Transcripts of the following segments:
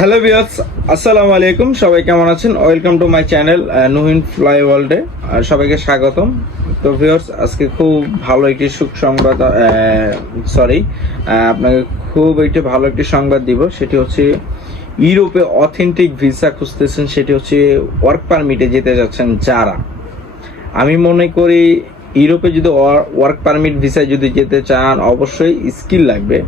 Hello বিয়াস আসসালামু আলাইকুম। সবাই কেমন আছেন? Welcome to my channel Nuhin fly ওয়ার্ল্ডে সবাইকে স্বাগতম। তো ভিউয়ার্স, আজকে খুব ভালো একটি সুখ সংবাদ সরি আপনাকে খুব একটি ভালো একটি সংবাদ দিব। সেটি হচ্ছে, ইউরোপে অথেন্টিক ভিসা খুঁজতেছেন, সেটি হচ্ছে ওয়ার্ক পারমিটে যেতে যাচ্ছেন যারা। আমি মনে করি, ইউরোপে যদি ওয়ার্ক পারমিট ভিসায় যদি যেতে চান, অবশ্যই স্কিল লাগবে।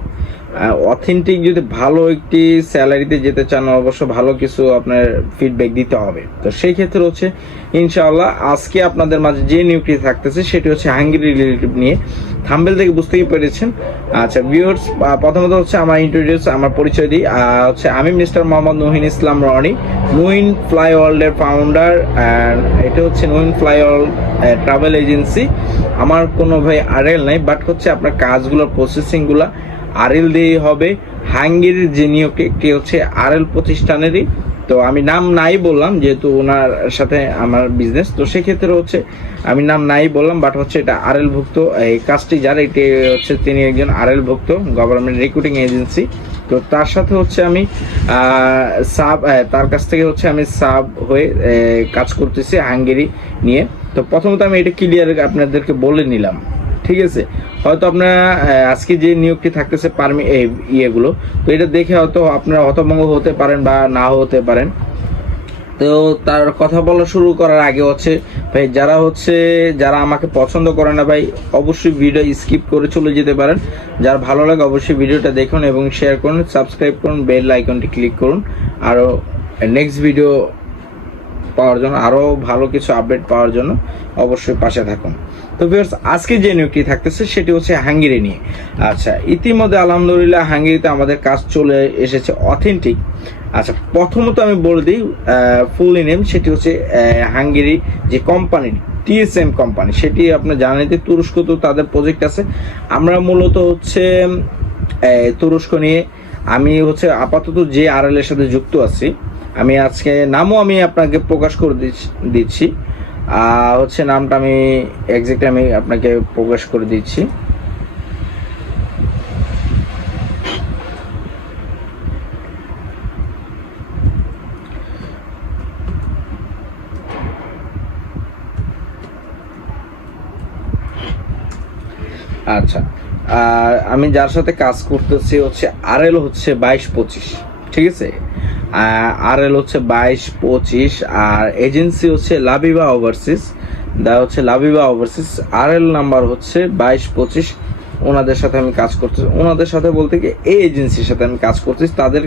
অথেন্টিক যদি ভালো একটি স্যালারিতে যেতে চান, অবশ্য ভালো কিছু আপনার ফিডব্যাক দিতে হবে। তো সেই ক্ষেত্রে হচ্ছে, ইনশাআল্লাহ, আজকে আপনাদের মাঝে যে নিউজটি থাকতেছে, সেটি হচ্ছে হাঙ্গেরি রিলেটিভ নিয়ে। থাম্বেল থেকে বুঝতেই পেরেছেন। আচ্ছা ভিউয়ার্স প্রথমত হচ্ছে আমার ইন্ট্রোডিউস আমার পরিচয় দিই। হচ্ছে আমি মিস্টার মোহাম্মদ নহিন ইসলাম রনি, নুইন ফ্লাই ওয়ার্ল্ডের ফাউন্ডার এটা হচ্ছে Nuhin fly world travel agency আমার কোনো ভাই আরএল নাই বাট হচ্ছে আপনার কাজগুলোর প্রসেসিংগুলো আরএল দিয়েই হবে। হাঙ্গেরির যে নিয়োগটি একটি হচ্ছে আরএল প্রতিষ্ঠানেরই। তো আমি নাম নাই বললাম, যেহেতু ওনার সাথে আমার বিজনেস তো সেক্ষেত্রে হচ্ছে আমি নাম নাই বললাম বাট হচ্ছে এটা আরএল ভুক্ত এই কাজটি যার, এটি হচ্ছে তিনি একজন আরএল ভুক্ত গভর্নমেন্ট রিক্রুটিং এজেন্সি তো তার সাথে হচ্ছে আমি সাব তার কাছ থেকে হচ্ছে আমি সাব হয়ে কাজ করতেছি হাঙ্গেরি নিয়ে। তো প্রথমত আমি এটা ক্লিয়ার আপনাদেরকে বলে নিলাম। ঠিক আছে? হয়তো আপনারা আজকে যে নিয়োগটি থাকতেছে পারমি ইয়েগুলো, তো এটা দেখে হয়তো আপনারা হতভঙ্গ হতে পারেন বা না হতে পারেন। তো তার কথা বলা শুরু করার আগে হচ্ছে, ভাই, যারা হচ্ছে, যারা আমাকে পছন্দ করে না, ভাই, অবশ্যই ভিডিও স্কিপ করে চলে যেতে পারেন। যার ভালো লাগে অবশ্যই ভিডিওটা দেখুন এবং শেয়ার করুন সাবস্ক্রাইব করুন বেল আইকনটি ক্লিক করুন। আরও নেক্সট ভিডিও পাওয়ার জন্য আরও ভালো কিছু আপডেট পাওয়ার জন্য অবশ্যই পাশে থাকুন। তো ভিউয়ার্স আজকে যে নিয়োগটি থাকতেছে, সেটি হচ্ছে হাঙ্গেরি নিয়ে। আচ্ছা ইতিমধ্যে আলহামদুলিল্লাহ হাঙ্গেরিতে আমাদের কাজ চলে এসেছে অথেন্টিক আচ্ছা প্রথমত আমি বলে দিই ফুল নেম সেটি হচ্ছে হাঙ্গেরি যে কোম্পানি টিএসএম কোম্পানি সেটি আপনি জানেন যে তুরস্ক তো তাদের প্রজেক্ট আছে। আমরা মূলত হচ্ছে তুরস্ক নিয়ে আমি হচ্ছে আপাতত যে আরএল এর সাথে যুক্ত আছি, আমি আজকে নামও আমি আপনাকে প্রকাশ করে দিচ্ছি- হচ্ছে নামটা আমি এক্সাক্ট আমি আপনাকে প্রকাশ করে দিচ্ছি। আচ্ছা আর আমি যার সাথে কাজ করতেছি হচ্ছে আরএল হচ্ছে বাইশ পঁচিশ, ঠিক আছে? আরএল হচ্ছে বাইশ, পঁচিশ, আর এজেন্সি হচ্ছে লাবিবা ওভারসিস। দা হচ্ছে লাবিবা ওভারসিস। আরএল নাম্বার হচ্ছে বাইশ, পঁচিশ। ওনাদের সাথে আমি কাজ করতেছি। ওনাদের সাথে বলতে কি এই এজেন্সির সাথে আমি কাজ করতেছি। তাদের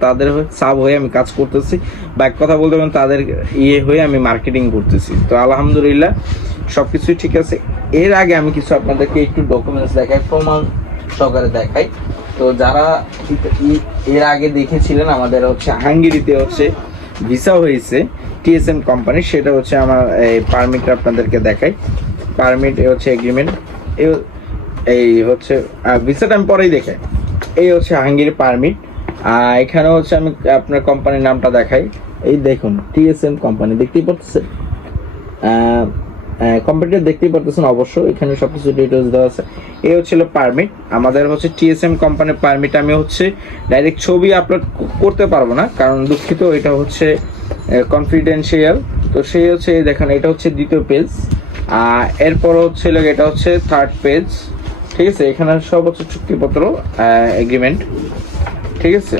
তাদের সাব হয়ে আমি কাজ করতেছি। বা এক কথা বলতে গেলে তাদের ইয়ে হয়ে আমি মার্কেটিং করতেছি। তো আলহামদুলিল্লাহ সব কিছুই ঠিক আছে। এর আগে আমি কিছু আপনাদেরকে একটু ডকুমেন্টস দেখাই, প্রমাণ সহকারে দেখাই। তো যারা এর আগে দেখেছিলেন, আমাদের হচ্ছে হাঙ্গেরিতে হচ্ছে ভিসা হয়েছে টিএসএম কোম্পানি, সেটা হচ্ছে আমার এই পারমিট আপনাদেরকে দেখাই। পারমিট হচ্ছে এগ্রিমেন্ট এই হচ্ছে ভিসাটা আমি পরেই দেখে এই হচ্ছে হাঙ্গেরি পারমিট আর এখানে হচ্ছে আমি আপনার কোম্পানির নামটা দেখাই। এই দেখুন, টিএসএম কোম্পানি, দেখতেই পাচ্ছেন? কম্পিউটার দেখতেই পারতেছেন অবশ্য এখানে সব কিছু ডিটেলস দেওয়া আছে। এই হচ্ছিল পারমিট আমাদের হচ্ছে টিএসএম কোম্পানির পারমিট আমি হচ্ছে ডাইরেক্ট ছবি আপলোড করতে পারব না, কারণ দুঃখিত, এটা হচ্ছে কনফিডেন্সিয়াল তো সেই হচ্ছে দেখেন, এটা হচ্ছে দ্বিতীয় পেজ আর এরপর হচ্ছে এটা হচ্ছে থার্ড পেজ ঠিক আছে? এখানে সব হচ্ছে চুক্তিপত্র এগ্রিমেন্ট ঠিক আছে?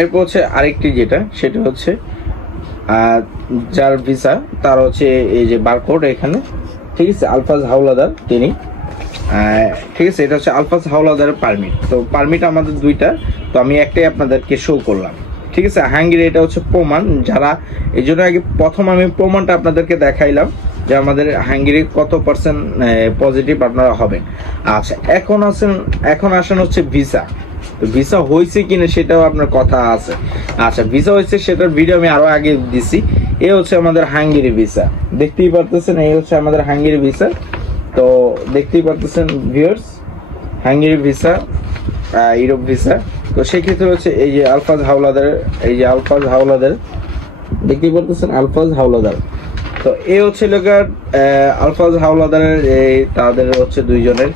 এরপর হচ্ছে আরেকটি যেটা, সেটা হচ্ছে যার ভিসা তার হচ্ছে এই যে বারকোড এখানে। ঠিক আছে, আলফাজ হাওলাদার তিনি। ঠিক আছে, এটা হচ্ছে আলফাজ হাওলাদারের পারমিট তো পারমিট আমাদের দুইটা, তো আমি একটাই আপনাদেরকে শো করলাম। ঠিক আছে, হাঙ্গেরি এটা হচ্ছে প্রমাণ। যারা, এই জন্য আগে প্রথম আমি প্রমাণটা আপনাদেরকে দেখাইলাম যে আমাদের হাঙ্গেরি কত পার্সেন্ট পজিটিভ আপনারা হবেন। আচ্ছা এখন আসেন এখন আসেন হচ্ছে ভিসা তো ভিসা হয়েছে কিনা সেটাও আপনার কথা আছে। আচ্ছা ভিসা হয়েছে সেটার ভিডিও আমি আরও আগে দিছি। এ হচ্ছে আমাদের হাঙ্গেরি ভিসা দেখতেই পারতেছেন, এই হচ্ছে আমাদের হাঙ্গেরি ভিসা তো দেখতেই পারতেছেন viewers Hungary visa Europe visa তো সেক্ষেত্রে হচ্ছে এই যে আলফাজ হাওলাদার এই যে আলফাজ হাওলাদার দেখতেই পারতেছেন আলফাজ হাওলাদার তো এ হচ্ছে লোকার আলফাজ হাওলাদারের এই তাদের হচ্ছে দুইজনের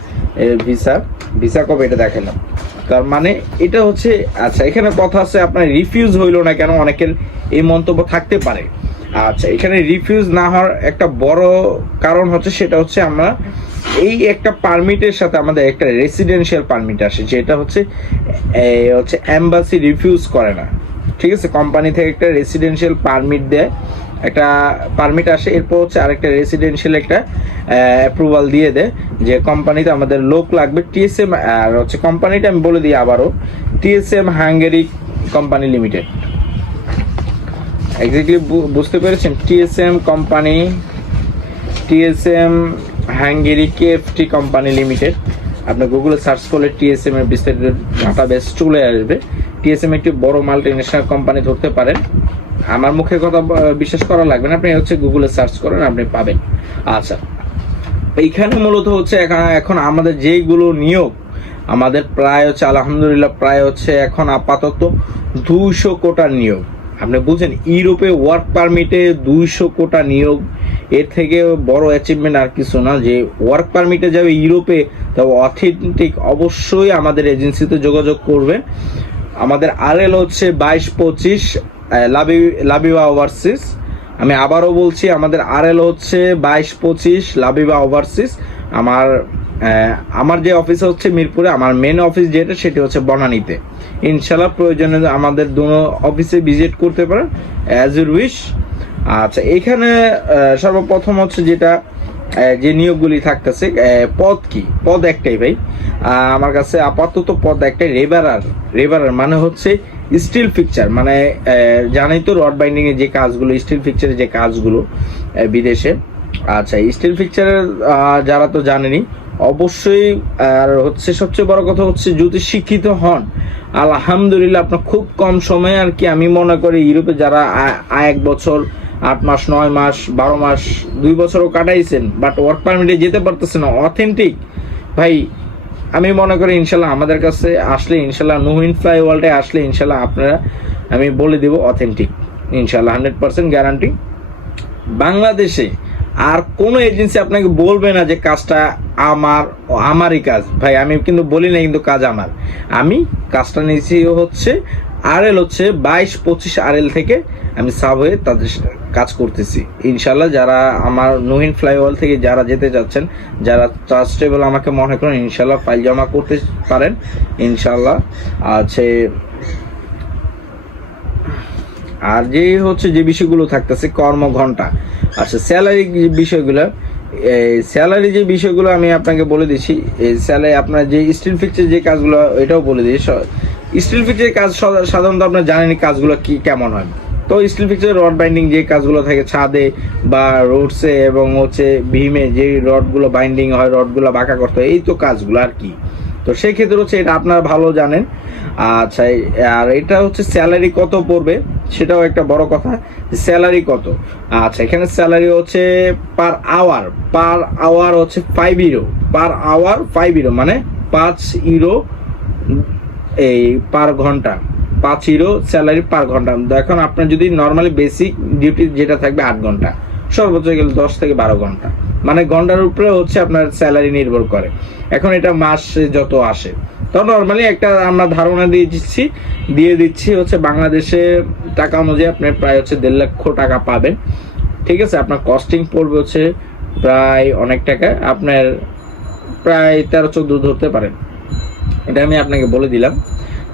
ভিসা ভিসা কবে এটা দেখালাম তার মানে এটা হচ্ছে আচ্ছা এখানে কথা আছে আপনার রিফিউজ হইল না কেন, অনেকের এই মন্তব্য থাকতে পারে। আচ্ছা এখানে রিফিউজ না হওয়ার একটা বড় কারণ হচ্ছে, সেটা হচ্ছে আমরা এই একটা পারমিটের সাথে আমাদের একটা রেসিডেন্সিয়াল পারমিট আসে, যেটা হচ্ছে হচ্ছে অ্যাম্বাসি রিফিউজ করে না। ঠিক আছে কোম্পানি থেকে একটা রেসিডেন্সিয়াল পারমিট দেয়। একটা পারমিট আসে, এরপর হচ্ছে আরেকটা রেসিডেন্সিয়াল একটা অ্যাপ্রুভাল দিয়ে দেয়, যে কোম্পানিতে আমাদের লোক লাগবে টিএসএম আর হচ্ছে কোম্পানিটা আমি বলে দিই আবারও TSM Hungary company limited exactly বুঝতে পেরেছেন? TSM company TSM Hungary KFT company limited আপনি গুগলে সার্চ করলে টিএসএম এর বিস্তারিত ডাটাবেস চলে আসবে। টিএসএম একটি বড় মাল্টি ন্যাশনাল কোম্পানি ধরতে পারেন। আমার মুখে কথা বিশ্বাস করা লাগবে না। আপনি হচ্ছে গুগলে সার্চ করেন, আপনি পাবেন। আচ্ছা। এইখানে মূলত হচ্ছে এখন আমাদের যেইগুলো নিয়োগ, আমাদের প্রায় হচ্ছে, আলহামদুলিল্লাহ, প্রায় হচ্ছে এখন আপাতত দুইশো কোটা নিয়োগ। আপনি বুঝেন, ইউরোপে ওয়ার্ক পারমিটে দুইশো কোটা নিয়োগ, এর থেকে বড় অ্যাচিভমেন্ট আর কিছু না। যে ওয়ার্ক পারমিটে যাবে ইউরোপে তবে অথেন্টিক অবশ্যই আমাদের এজেন্সিতে যোগাযোগ করবেন। আমাদের আরএল হচ্ছে বাইশ পঁচিশ লাবি লাবিবা ওভারসিস। আমি আবারও বলছি, আমাদের আরএল হচ্ছে বাইশ পঁচিশ লাবিবা ওভারসিস। আমার আমার যে অফিস হচ্ছে মিরপুরে, আমার মেন অফিস যেটা, সেটি হচ্ছে বনানীতে। ইনশাল্লাহ প্রয়োজনে আমাদের দুটো অফিসে ভিজিট করতে পারেন অ্যাজ ইউর উইশ আচ্ছা এখানে সর্বপ্রথম হচ্ছে যেটা যে নিয়োগগুলি থাকতেছে পদ কি? পদ একটাই ভাই। আমার কাছে আপাতত পদ একটাই, রেবারার। রেবারার মানে হচ্ছে স্টিল পিকচার মানে জানেই তো রড বাইন্ডিং এর যে কাজগুলো, স্টিল পিকচারের যে কাজগুলো বিদেশে। আচ্ছা স্টিল পিকচারের যারা তো জানেনি, অবশ্যই, আর হচ্ছে সবচেয়ে বড় কথা হচ্ছে যদি শিক্ষিত হন, আলহামদুলিল্লাহ আপনার খুব কম সময়ে আর কি আমি মনে করি ইউরোপে যারা এক বছর, আট মাস, নয় মাস, বারো মাস, দুই বছরও কাটাইছেন বাট ওয়ার্ক পারমিটে যেতে পারতেছে না অথেন্টিক ভাই আমি মনে করি ইনশাল্লাহ আমাদের কাছে আসলে ইনশাল্লাহ নুহিন ফ্লাই ওয়ার্ল্ডে আসলে ইনশাল্লাহ আপনারা, আমি বলে দেব অথেন্টিক ইনশাল্লাহ হান্ড্রেড পার্সেন্ট গ্যারান্টি বাংলাদেশে আর কোনো এজেন্সি আপনাকে বলবে না যে কাজটা আমার আমারই কাজ। ভাই, আমি কিন্তু বলি না কিন্তু কাজ আমার। আমি কাজটা নিয়েছি হচ্ছে আরএল হচ্ছে বাইশ পঁচিশ আরএল থেকে আমি সাব হয়ে তাদের কাজ করতেছি। ইনশাল্লাহ যারা আমার নহিন ফ্লাইওভার থেকে যারা যেতে যাচ্ছেন, যারা ট্রাস্টেবল আমাকে মনে করেন ইনশাল্লাহ ফাইল জমা করতে পারেন। ইনশাল্লাহ আছে আর যে হচ্ছে যে বিষয়গুলো থাকতেছে কর্ম ঘণ্টা আচ্ছা স্যালারি বিষয়গুলো স্যালারি যে বিষয়গুলো আমি আপনাকে বলে দিচ্ছি, এই স্যালারি আপনার যে স্টিল ফিক্সের যে কাজগুলো, এটাও বলে দিই স্টিল ফিক্সের কাজ সাধারণত আপনার জানেনই কাজগুলো কি, কেমন হয়। তো স্টিল ফিক্সের রড বাইন্ডিং যে কাজগুলো থাকে ছাদে বা রোডসে এবং হচ্ছে ভীমে যে রডগুলো বাইন্ডিং হয় রডগুলো বাঁকা করতে হয়, এই তো কাজগুলো আর কি। তো সেই ক্ষেত্রে হচ্ছে এটা আপনারা ভালো জানেন। আচ্ছা আর এটা হচ্ছে স্যালারি কত পড়বে? সেটাও একটা বড় কথা স্যালারি কত? আচ্ছা এখানে স্যালারি হচ্ছে পার আওয়ার পার আওয়ার হচ্ছে five euro per hour five euro মানে পাঁচ ইউরো এই পার ঘণ্টা। পাঁচ ইউরো স্যালারি পার ঘণ্টা। এখন আপনার যদি নর্মালি বেসিক ডিউটি যেটা থাকবে আট ঘণ্টা, সর্বোচ্চ গেলে দশ থেকে বারো ঘণ্টা। মানে ঘণ্টার উপরে হচ্ছে আপনার স্যালারি নির্ভর করে। এখন এটা মাসে যত আসে। তো নর্মালি একটা আমরা ধারণা দিয়ে দিচ্ছি দিয়ে দিচ্ছি হচ্ছে বাংলাদেশে টাকা অনুযায়ী আপনি প্রায় হচ্ছে দেড় লক্ষ টাকা পাবেন। ঠিক আছে, আপনার কস্টিং পড়বে হচ্ছে প্রায় অনেক টাকা। আপনার প্রায় তেরো চোদ্দ ধরতে পারেন। এটা আমি আপনাকে বলে দিলাম।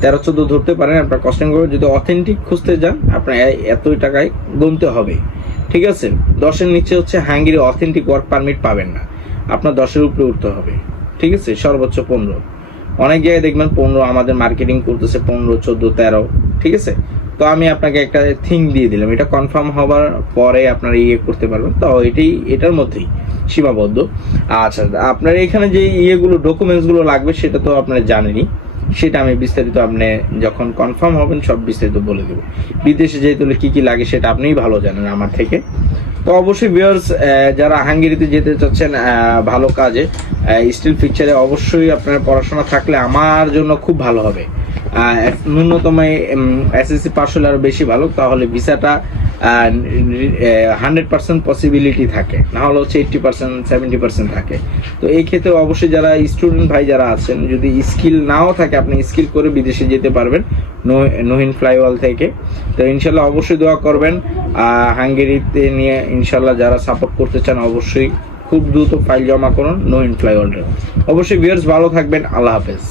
তেরো চোদ্দ ধরতে পারেন, আপনার কস্টিং করবে যদি অথেন্টিক খুঁজতে যান, আপনার এতই টাকায় গুনতে হবে। ঠিক আছে? দশের নিচে হচ্ছে হাঙ্গেরি অথেন্টিক ওয়ার্ক পারমিট পাবেন না। আপনার দশের উপরে উঠতে হবে। ঠিক আছে? সর্বোচ্চ পনেরো। অনেক জায়গায় দেখবেন পনেরো, আমাদের মার্কেটিং করতেছে পনেরো, চোদ্দ, তেরো। ঠিক আছে? তো আমি আপনাকে একটা থিং দিয়ে দিলাম। এটা কনফার্ম হবার পরে আপনারা ইয়ে করতে পারবেন। তো এটাই, এটার মধ্যেই সীমাবদ্ধ। আচ্ছা আপনার এখানে যে ইয়েগুলো ডকুমেন্টসগুলো লাগবে, সেটা তো আপনারা জানেনই। সেটা আমি বিস্তারিত আপনি যখন কনফার্ম হবেন, সব বিস্তারিত বলে দেবো। বিদেশে যেতে হলে কি কি লাগে সেটা আপনিই ভালো জানেন আমার থেকে। তো অবশ্যই ভিউয়ার্স যারা হাঙ্গেরিতে যেতে চাচ্ছেন ভালো কাজে স্টিল পিকচারে অবশ্যই আপনার পড়াশোনা থাকলে আমার জন্য খুব ভালো হবে। ন্যূনতম এসএসসি পাস হলে আরও বেশি ভালো, তাহলে ভিসাটা হান্ড্রেড পার্সেন্ট পসিবিলিটি থাকে। না হলে হচ্ছে এইটটি পার্সেন্ট সেভেন্টি পার্সেন্ট থাকে। তো এই ক্ষেত্রে অবশ্যই যারা স্টুডেন্ট ভাই যারা আছেন, যদি স্কিল নাও থাকে, আপনি স্কিল করে বিদেশে যেতে পারবেন নোহিন ফ্লাইওয়াল থেকে। তো ইনশাল্লাহ অবশ্যই দোয়া করবেন। হাঙ্গেরিতে নিয়ে ইনশাল্লাহ যারা সাপোর্ট করতে চান, অবশ্যই খুব দ্রুত ফাইল জমা করুন নোহিন ফ্লাইওয়ালটা অবশ্যই ভিউয়ার্স ভালো থাকবেন। আল্লাহ হাফেজ।